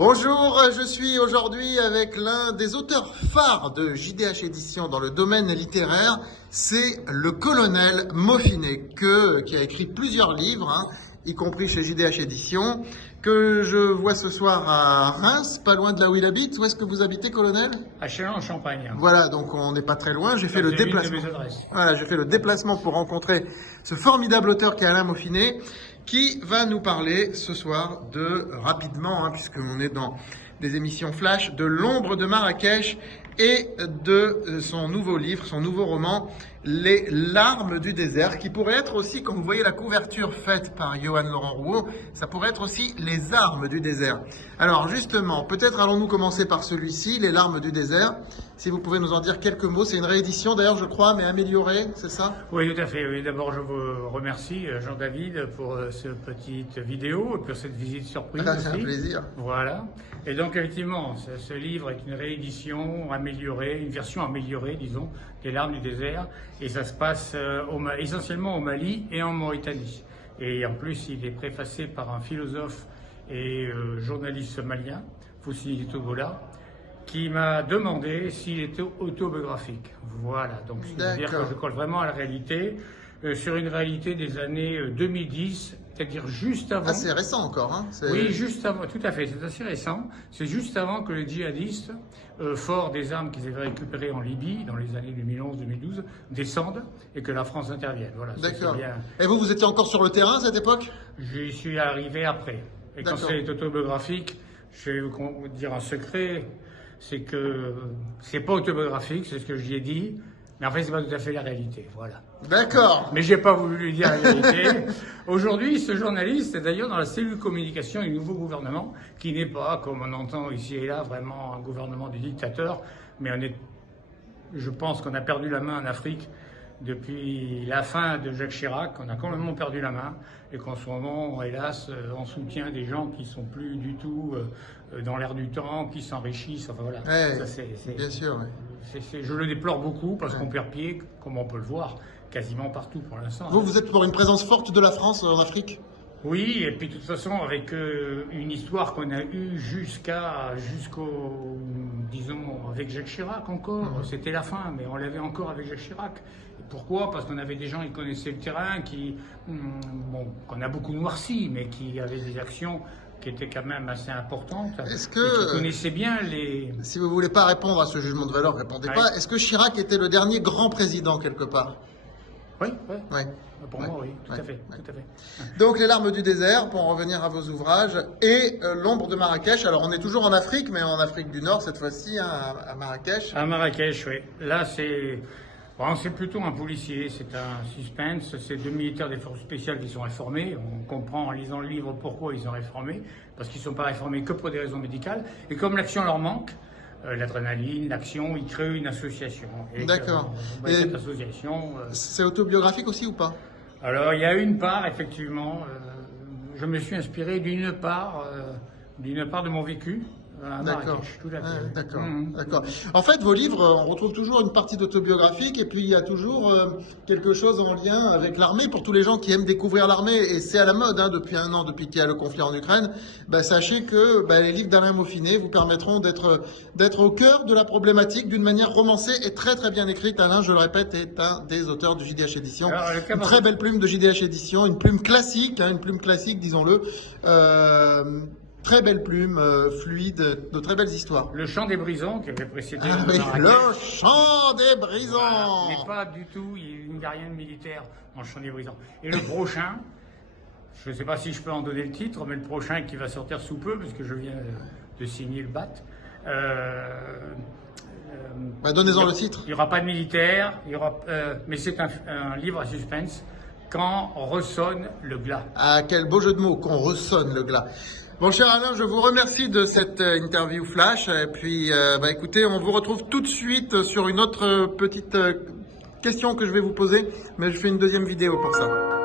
Bonjour, je suis aujourd'hui avec l'un des auteurs phares de JDH Éditions dans le domaine littéraire, c'est le colonel Maufinet, qui a écrit plusieurs livres, y compris chez JDH Éditions, que je vois ce soir à Reims, pas loin de là où il habite. Où est-ce que vous habitez, colonel? À Châlons-en-Champagne. Voilà, donc on n'est pas très loin. J'ai fait le déplacement. Voilà, j'ai fait le déplacement pour rencontrer ce formidable auteur qu'est Alain Maufinet, qui va nous parler ce soir rapidement, puisqu'on est dans des émissions flash, de l'ombre de Marrakech et de son nouveau livre, son nouveau roman, Les larmes du désert, qui pourrait être aussi, quand vous voyez la couverture faite par Johan Laurent Rouault, ça pourrait être aussi Les armes du désert. Alors justement, peut-être allons-nous commencer par celui-ci, Les larmes du désert. Si vous pouvez nous en dire quelques mots, c'est une réédition d'ailleurs je crois, mais améliorée, c'est ça? Oui, tout à fait. Oui. D'abord, je vous remercie, Jean-David, pour cette petite vidéo et pour cette visite surprise. C'est un plaisir. Voilà. Et donc, effectivement, ce livre est une réédition améliorée, une version améliorée, disons, des larmes du désert. Et ça se passe essentiellement au Mali et en Mauritanie. Et en plus, il est préfacé par un philosophe et journaliste malien, Foussini Togola, qui m'a demandé s'il était autobiographique. Voilà, donc c'est-à-dire que je colle vraiment à la réalité, sur une réalité des années 2010, c'est-à-dire juste avant... Assez récent encore, hein? Oui, juste avant, tout à fait, c'est assez récent. C'est juste avant que les djihadistes, forts des armes qu'ils avaient récupérées en Libye, dans les années 2011-2012, descendent et que la France intervienne. Voilà, d'accord. Bien... Et vous étiez encore sur le terrain à cette époque? J'y suis arrivé après. Et quand c'est autobiographique, je vais vous dire un secret, c'est que c'est pas autobiographique, c'est ce que j'y ai dit, mais en fait c'est pas tout à fait la réalité, voilà. D'accord. Mais j'ai pas voulu lui dire la vérité. Aujourd'hui, ce journaliste est d'ailleurs dans la cellule communication du nouveau gouvernement, qui n'est pas, comme on entend ici et là, vraiment un gouvernement de dictateur, mais je pense qu'on a perdu la main en Afrique depuis la fin de Jacques Chirac. On a complètement perdu la main et qu'en ce moment, hélas, on soutient des gens qui sont plus du tout dans l'air du temps, qui s'enrichissent. Enfin voilà. Ouais, ça, bien sûr. Ouais. Je le déplore beaucoup parce qu'on perd pied, comme on peut le voir, quasiment partout pour l'instant. Vous êtes pour une présence forte de la France en Afrique? Oui, et puis de toute façon, avec une histoire qu'on a eue jusqu'au, disons, avec Jacques Chirac encore, c'était la fin, mais on l'avait encore avec Jacques Chirac. Et pourquoi? Parce qu'on avait des gens qui connaissaient le terrain, qu'on a beaucoup noirci, mais qui avaient des actions qui étaient quand même assez importantes. Est-ce que, qui connaissaient bien les... Si vous ne voulez pas répondre à ce jugement de valeur, répondez pas. Est-ce que Chirac était le dernier grand président quelque part? Oui. Pour moi, oui, tout à fait. Donc, Les larmes du désert, pour en revenir à vos ouvrages, et L'ombre de Marrakech. Alors, on est toujours en Afrique, mais en Afrique du Nord, cette fois-ci, à Marrakech. À Marrakech, oui. Là, c'est plutôt un policier, c'est un suspense. C'est deux militaires des forces spéciales qui sont réformés. On comprend en lisant le livre pourquoi ils sont réformés, parce qu'ils ne sont pas réformés que pour des raisons médicales. Et comme l'action leur manque, l'adrénaline, l'action, ils créent une association. D'accord. Et cette association... C'est autobiographique aussi ou pas? Alors, il y a une part, effectivement, je me suis inspiré d'une part de mon vécu. D'accord. Tout à fait. D'accord. En fait, vos livres, on retrouve toujours une partie d'autobiographique et puis il y a toujours quelque chose en lien avec l'armée. Pour tous les gens qui aiment découvrir l'armée, et c'est à la mode depuis un an, depuis qu'il y a le conflit en Ukraine, sachez que les livres d'Alain Maufinet vous permettront d'être au cœur de la problématique d'une manière romancée et très très bien écrite. Alain, je le répète, est un des auteurs de JDH Éditions. Une très belle plume de JDH Éditions, une plume classique, disons-le. Très belle plume, fluide, de très belles histoires. Le Chant des Brisons, qui avait précédé le Chant des Brisons, voilà. Mais pas du tout, il n'y a rien de militaire dans le Chant des Brisons. Et le prochain, je ne sais pas si je peux en donner le titre, mais le prochain qui va sortir sous peu, parce que je viens de signer le BAT. Donnez-en le titre. Il n'y aura pas de militaire, mais c'est un livre à suspense. Quand ressonne le glas. Ah, quel beau jeu de mots, quand ressonne le glas. Bon, cher Alain, je vous remercie de cette interview flash. Et puis, écoutez, on vous retrouve tout de suite sur une autre petite question que je vais vous poser, mais je fais une deuxième vidéo pour ça.